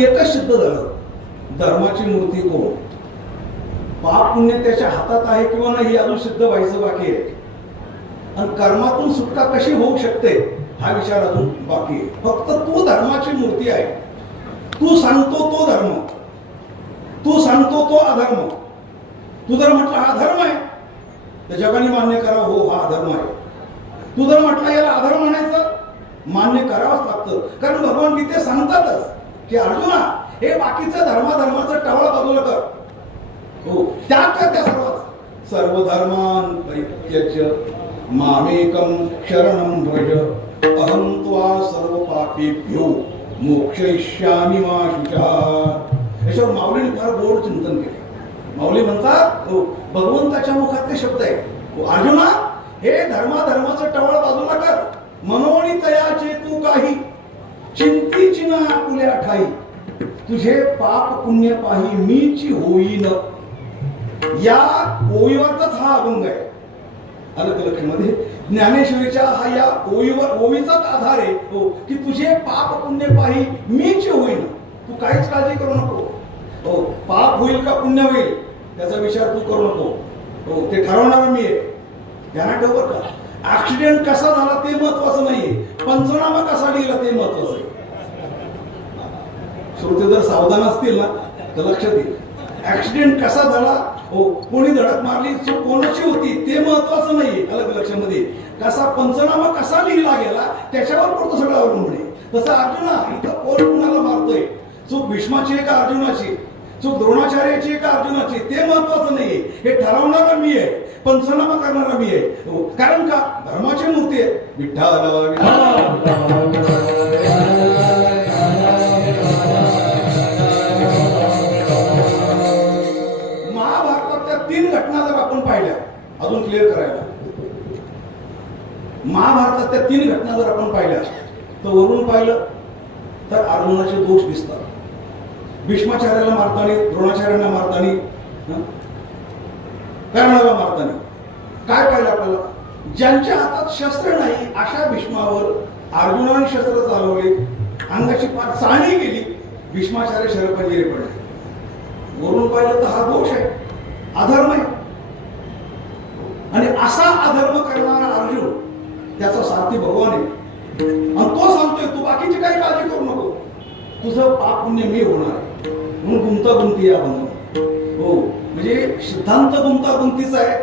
एकच सिद्ध झालं, धर्माची मूर्ती कोण, पाप पुण्य त्याच्या हातात आहे किंवा नाही अजून सिद्ध व्हायचं बाकी आहे. आणि कर्मातून सुटका कशी होऊ शकते हा विचार अजून बाकी आहे. फक्त तू धर्माची मूर्ती आहे. तू सांगतो तो धर्म, तू सांगतो तो अधर्म. तू जर म्हटलं हा धर्म आहे तर जगाने मान्य करा, हो हा अधर्म आहे. तू जर म्हटलं याला अधर्म म्हणायचं, मान्य करावंच लागतं. कारण भगवान गीते सांगतातच की अर्जुना हे बाकीचं धर्माचं टवळ बाजूला कर, हो त्याग कर त्या सर्वात. सर्व धर्मान परित्यज्य मामेकम शरणं व्रज अहं त्वा सर्व पापेभ्यो मोक्षयिष्यामि मा शुचः. याच्यावर माऊलीने फार गोड चिंतन केले. माऊली म्हणतात हो भगवंताच्या मुखातले शब्द आहे, हो अर्जुना हे धर्माचं टवळ बाजूला कर. मनोनी तयाचे तू काही चिंतीची ना आपुल्या ठाई, तुझे पाप पुण्य पाही मीची होईन. या ओवीवरच हा अभंग आहे. अलकलक्षमध्ये ज्ञानेश्वरीच्या हा या ओवीचाच आधार आहे, हो की तुझे पाप पुण्य पाही मीची होईन. तू काहीच काळजी करू नको. हो पाप होईल का पुण्य होईल त्याचा विचार तू करू नको. हो ते ठरवणार मी आहे. ध्यानात ठेव बरं का. ऍक्सिडेंट कसा झाला ते महत्वाचं नाहीये, पंचनामा कसा लिहिला ते महत्वाचं आहे. श्रोते जर सावधान असतील ना तर लक्षात येईल. ऍक्सिडेंट कसा झाला, हो कोणी धडक मारली, चूक कोणाची होती ते महत्वाचं नाहीये. अलग लक्षामध्ये कसा पंचनामा कसा लिहिला गेला त्याच्यावर पडतो सगळं अवलंबून आहे. तसं अर्जुना इथं कोण कुणाला मारतोय, चूक भीष्माची आहे का अर्जुनाची, चूक द्रोणाचार्याची आहे का अर्जुनाची ते महत्वाचं नाहीये. हे ठरवणारा मी आहे, पंचनामा करणारा मी आहे. कारण का धर्माची मूर्ती आहे. महाभारतातल्या 3 घटना जर आपण पाहिल्या, अजून क्लिअर करायला, महाभारतातल्या 3 घटना जर आपण पाहिल्या तर वरून पाहिलं तर अर्जुनाचे दोष दिसतात. भीष्माचार्याला मारताना, द्रोणाचार्यांना मारताना, कर्णाला मारताना काय पाहिलं आपल्याला, ज्यांच्या हातात शस्त्र नाही अशा भीष्मावर अर्जुनाने शस्त्र चालवले, अंगाची पार चाळणी गेली, भीष्माचार्य शरपंजिरे पडले. वरून पाहिलं तर हा दोष आहे, अधर्म आहे. आणि असा अधर्म करणारा अर्जुन त्याचा सारथी भगवान आहे. आणि तो सांगतोय तू बाकीची काही काळजी करू नको, तुझं पाप पुण्य मी होणार आहे. म्हणून गुंतागुंती या बंधन. हो म्हणजे सिद्धांत गुंतागुंतीचा आहे.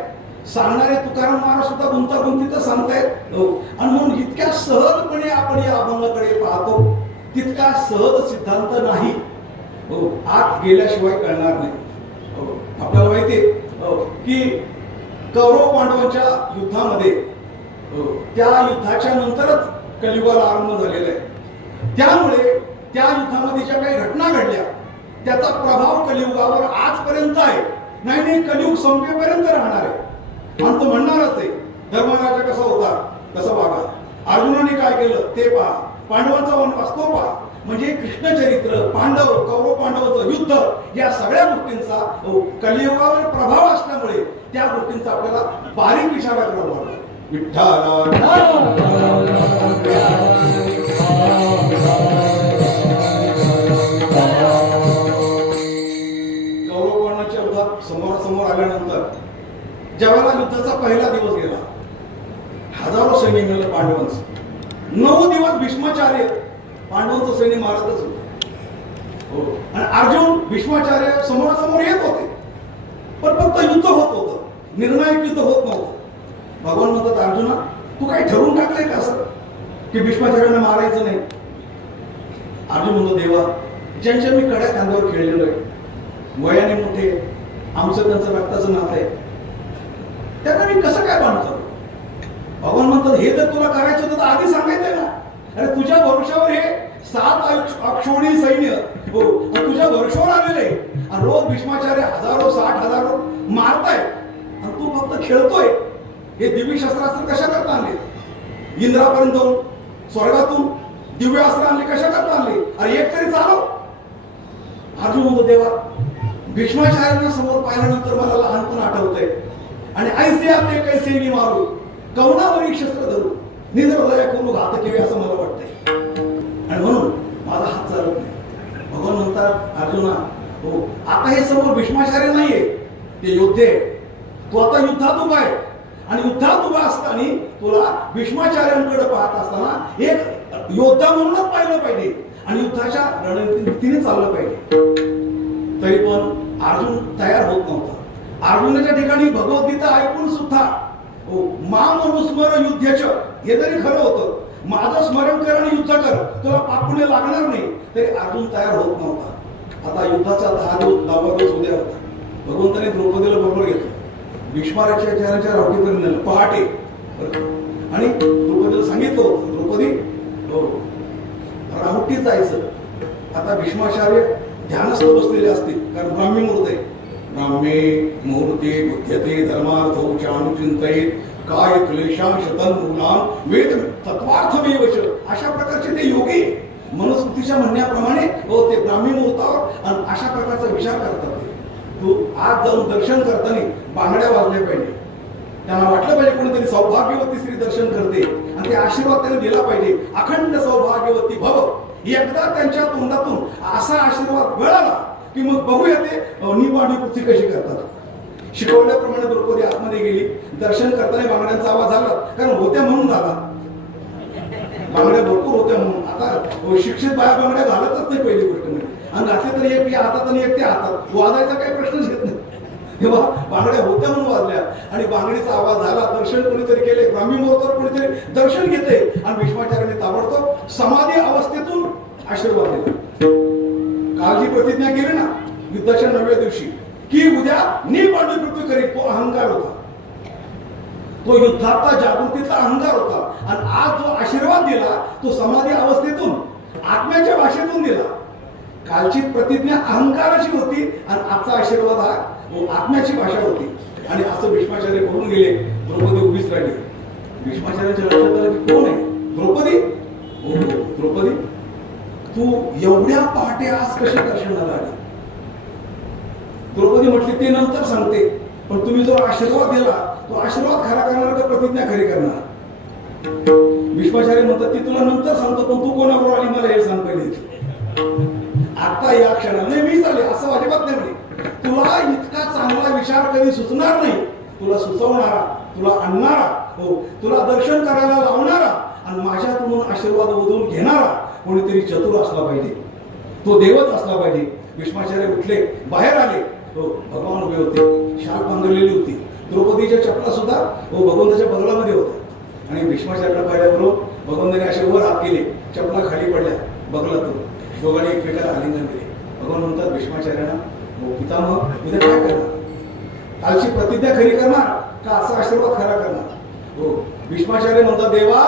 सांगणारे तुकाराम महाराज सुद्धा गुंतागुंतीचं सांगतायत. हो आणि म्हणून इतक्या सहजपणे आपण या अभंगाकडे पाहतो तितका सहज सिद्धांत नाही. हो आत गेल्याशिवाय कळणार नाही. हो आपल्याला माहितीये की कौरव पांडवांच्या युद्धामध्ये त्या युद्धाच्या नंतरच कलियुगाला आरंभ झालेला आहे. त्यामुळे त्या युद्धामध्ये ज्या काही घटना घडल्या त्याचा प्रभाव कलियुगावर आजपर्यंत आहे. नाही कलियुग संपेपर्यंत राहणार आहे. आणि तो म्हणणारच आहे धर्मराजा कसा होता तसं वागा, अर्जुनाने काय केलं ते पहा, पांडवांचा वनवास तो पहा. म्हणजे कृष्णचरित्र, पांडव कौरव पांडवाचं युद्ध या सगळ्या गोष्टींचा कलियुगावर प्रभाव असल्यामुळे त्या गोष्टींचा आपल्याला बारीक इशारा करावा लागला. कौरवांच्या युद्धात समोरासमोर आल्यानंतर ज्यावेळेला युद्धाचा पहिला दिवस गेला, हजारो सैन्य मिळालं पांडवांचं. 9 दिवस भीष्माचार्य पांडवांचं सैन्य मारतच होतं. आणि अर्जुन भीष्माचार्य समोरासमोर येत होते, पण फक्त युद्ध होत होतं, निर्णायक युद्ध होत नव्हतं. भगवान म्हणतात अर्जुना तू काही ठरवून टाकलंय का असं की भीष्माचार्यांना मारायचं नाही, अर्जुन म्हणतो देवा, ज्यांच्या मी कड्या खांद्यावर खेळलेलो आहे, वयाने मोठे, आमचं त्यांचं रक्ताचं नातं आहे, त्यांना मी कसं काय बांधतो? भगवान म्हणतात हे जर तुला करायचं होतं तर आधी सांगायचंय ना. अरे तुझ्या भरोशावर हे 7 अक्षोणी सैन्य हो तुझ्या भरोशावर आलेले आणि रोज भीष्माचार्य हजारो 60,000 मारताय आणि तू फक्त खेळतोय. हे दिव्य शस्त्रास्त्र कशा करता आणले? इंद्रापर्यंत जाऊन स्वर्गातून दिव्य अस्त्र आणले, कशा करता आणले? अरे एक तरी चालव. अर्जुन म्हणतो देवा, भीष्माचार्यांना समोर पाहिल्यानंतर मला लहानपण आठवतंय आणि ऐसे आपले कैसे मी मारू, कवनावरी शस्त्र धरू, निद्रदया करू घात केले असं मला वाटतंय आणि म्हणून माझा हात चालत नाही. भगवान म्हणतात अर्जुना, हो आता हे समोर भीष्माचार्य नाहीये, ते योद्धे. तू आता युद्धात उभा आहे आणि युद्धात उभा असताना तुला भीष्माचार्यांकडे पाहत असताना एक योद्धा म्हणूनच पाहिलं पाहिजे आणि युद्धाच्या रणनीतीने चाललं पाहिजे. तरी पण अर्जुन तयार होत नव्हता. अर्जुनाच्या ठिकाणी भगवद्गीता ऐकून सुद्धा माम अनुस्मर युद्धच हे जरी खरं होतं, माझं स्मरण कर आणि युद्ध कर, तुला पापुणे लागणार नाही, तरी अर्जुन तयार होत नव्हता. आता युद्धाचा 10 दिवस उद्या होता. भगवंताने द्रौपदीला बरोबर घेतलं, भीष्माचार्यांच्या रावटीपर्यंत नेलं पहाटे आणि द्रौपदीला सांगितलं होतं, द्रौपदी राहुटीत जायचं. आता भीष्माचार्य ध्यानस्थ बसलेले असतील, कारण ब्राह्मी मुहूर्त आहे. ब्राह्मे मुहूर्ते बुध्यते धर्मार्थोचानुचिंतयेत काय क्लेशां शतन्मूलां वेद तत्वार्थमेव च. अशा प्रकारचे ते योगी मनुस्मृतीच्या म्हणण्याप्रमाणे ते ब्राह्मी मुहूर्तावर आणि अशा प्रकारचा विचार करतात. तू आज जाऊन दर्शन करताना बांगड्या वाजल्या पाहिजे, त्यांना वाटलं पाहिजे कोणीतरी सौभाग्यवती स्त्री दर्शन करते आणि ते आशीर्वाद त्यांना दिला पाहिजे, अखंड सौभाग्यवती भव. एकदा त्यांच्या तोंडातून असा आशीर्वाद मिळाला की मग बघूया ते निबाडी कृती कशी करतात. शिकवल्याप्रमाणे द्रौपदी आतमध्ये गेली. दर्शन करताना बांगड्यांचा आवाज झाला, कारण होत्या म्हणून झाला, बांगड्या भरपूर होत्या म्हणून. आता शिक्षित बाया बांगड्या घालतच नाही पहिली गोष्ट म्हणजे, आणि घातले तरी एक या हातात आणि एक त्या हातात, वाजायचा काही प्रश्नच येत नाही. तेव्हा बांगड्या होत्या म्हणून वाजल्या आणि बांगडीचा आवाज झाला. दर्शन कोणीतरी केले, ब्राह्मी मुहूर्तावर कोणीतरी दर्शन घेते आणि भीष्माचार्याने ताबडतोब समाधी अवस्थेतून आशीर्वाद दिला. कालची प्रतिज्ञा केली ना युद्धाच्या 9व्या दिवशी की उद्या निबाडी कृती करीत. तो अहंकार होता, तो युद्धाचा जागृतीचा अहंकार होता. आणि आज जो आशीर्वाद दिला तो समाधी अवस्थेतून आत्म्याच्या भाषेतून दिला. कालची प्रतिज्ञा अहंकाराची होती आणि आजचा आशीर्वाद हा आत्म्याची भाषा होती. आणि असं भीष्माचार्य करून गेले. द्रौपदी उभीच राहिली. भीष्माचार्याच्या लक्षात आलं की कोण आहे? द्रौपदी. द्रौपदी, तू एवढ्या पहाटे आज कशी दर्शनाला आली? द्रौपदी म्हटली ते नंतर सांगते, पण तुम्ही जो आशीर्वाद दिला तो आशीर्वाद खरा करणार का प्रतिज्ञा खरी करणार? भीष्माचार्य म्हणतात ती तुला नंतर सांगतो, पण तू कोणाबरोबर आली मला हे सांग पहिले. आता या क्षणाला नाही मीच आले असं अजिबात नाही म्हणे. तुला इतका चांगला विचार कधी सुचणार नाही. तुला सुचवणारा, तुला आणणारा, तुला दर्शन करायला लावणारा आणि माझ्याकडून आशीर्वाद ओढून घेणारा कोणीतरी चतुर असला पाहिजे, तो देवच असला पाहिजे. भीष्माचार्य उठले, बाहेर आले. भगवान उभे होते, शाल बांधलेली होती. द्रौपदीच्या चपला सुद्धा भगवंताच्या बगलामध्ये होत्या. आणि भीष्माचार्याला पाहिल्याबरोबर भगवंताने असे वर हात केले, चपला खाली पडल्या बगलातून. दोघांनी एकमेकाला आलिंगन केले. भगवान म्हणतात भीष्माचार्यांना, पितामह उद्या काय करणार? कालची प्रतिज्ञा खरी करणार का असा आशीर्वाद खरा करणार? भीष्माचार्य म्हणतात देवा,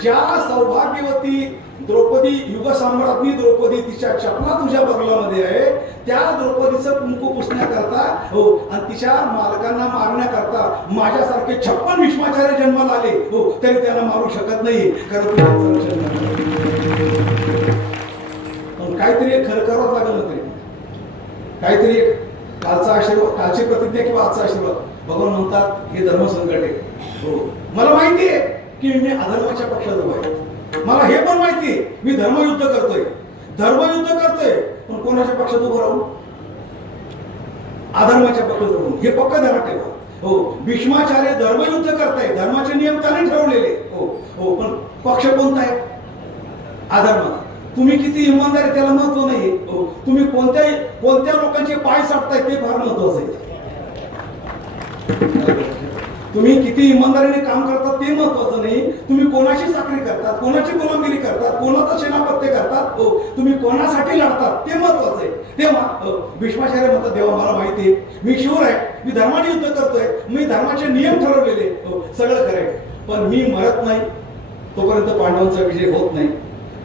ज्या सौभाग्यवती द्रौपदी युग सम्राज्ञी द्रौपदी तिच्या चपला तुझ्या बगलामध्ये आहे, त्या द्रौपदीचं कुंकू पुसण्याकरता आणि तिच्या मालकांना मारण्याकरता माझ्यासारखे 56 भीष्माचार्य जन्माला आले, तरी त्यांना मारू शकत नाही, कारण काहीतरी एक खरं करावं लागलं ना. तरी काहीतरी एक कालचा आशीर्वाद, कालची प्रतिज्ञा किंवा आजचा आशीर्वाद. भगवान म्हणतात हे धर्मसंकट आहे. मला माहिती आहे की मी अधर्माच्या पक्षात उभा आहे. मला हे पण माहिती आहे मी धर्मयुद्ध करतोय, पण कोणाच्या पक्षात उभं राहून? अधर्माच्या पक्षात राहून. हे पक्क ध्यानात ठेवा. भीष्माचार्य धर्मयुद्ध करताय, धर्माचे नियम त्याने ठरवलेले. पण पक्ष कोणता आहे? अधर्माचा. तुम्ही किती इमानदारी त्याला महत्व नाही. तुम्ही कोणत्या लोकांचे पाय सापताय ते फार महत्वाचं आहे. तुम्ही किती इमानदारीने काम करतात ते महत्वाचं नाही, तुम्ही कोणाशी साखरी करतात, कोणाची गुलामगिरी करतात, कोणाचं सेनापत्य करतात, हो तुम्ही कोणासाठी लढतात ते महत्वाचं आहे. तेव्हा भीष्माचार्य म्हणतात देवा मला माहिती आहे मी शूर आहे, मी धर्माने युद्ध करतोय, मी धर्माचे नियम ठरवलेले सगळं खरंय, पण मी मरत नाही तोपर्यंत पांडवांचा विजय होत नाही.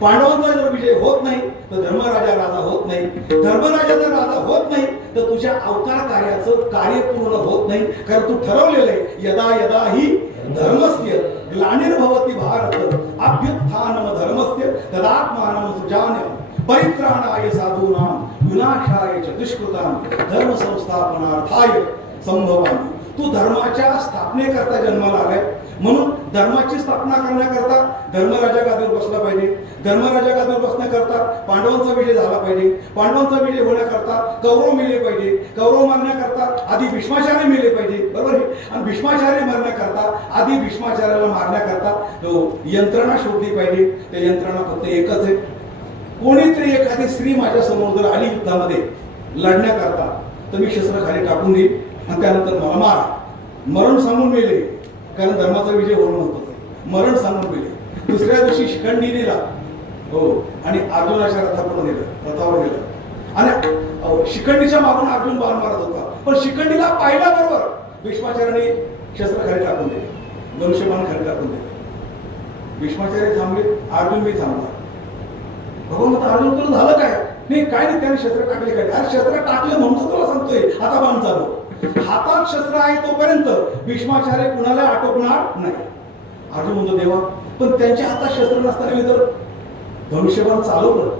पांडवांचा जर विजय होत नाही तर धर्मराजा राजा होत नाही. धर्मराजा जर राजा होत नाही तर तुझ्या अवतार कार्याचं कार्य पूर्ण होत नाही. कारण तू ठरवलेलं आहे यदा यदा ही धर्मस्य ग्लानिर्भवती भारत अभ्युत्थानम धर्मस्य तदात्मानं सुजान्यं परित्राणाय साधूनां विनाशाय च दुष्कृतां धर्म संस्थापनार्थाय संभवामि. तू धर्माच्या स्थापनेकरता जन्माला आलाय, म्हणून धर्माची स्थापना करण्याकरता धर्मराजा गादीवर बसला पाहिजे. धर्मराजा गादीवर बसण्याकरता पांडवांचा विजय झाला पाहिजे. पांडवांचा विजय होण्याकरता कौरव मेले पाहिजे. कौरव मारण्याकरता आधी भीष्माचार्य मेले पाहिजे, बरोबर आहे. आणि भीष्माचार्य मारण्याकरता आधी भीष्माचार्याला मारण्याकरता यंत्रणा शोधली पाहिजे. त्या यंत्रणा फक्त एकच आहे, कोणीतरी एखादी स्त्री माझ्या समोर जर आली युद्धामध्ये लढण्याकरता तर मी शस्त्र खाली टाकून देईन आणि त्यानंतर मला मारा. मरण सांगून मेले, कारण धर्माचा विजय होणं महत्वाचं. मरण सांगून मेले. दुसऱ्या दिवशी शिखंडी नेला हो आणि अर्जुनाच्या रथाकडून नेलं, रथावर नेलं आणि शिखंडीच्या मागून अर्जुन बाण मारत होता, पण शिखंडीला पाहिल्याबरोबर भीष्माचार्याने शस्त्र खाली टाकून दिले, धनुष्यबाण खाली टाकून दिले. भीष्माचार्य थांबले, अर्जुन मी थांबला. भगवान म्हणतात अर्जुन तुला झालं काय? नाही काय नाही, त्याने शस्त्र टाकले काय? अरे शस्त्र टाकले म्हणून तुला सांगतोय आता बाण चालू. हातात शस्त्र आहे तोपर्यंत भीष्माचार्य कुणाला आटोपणार नाही. अर्जुन म्हणतो देवा पण त्यांच्या हातात शस्त्र नसताना मी जर धनुष्यबाण चालवलं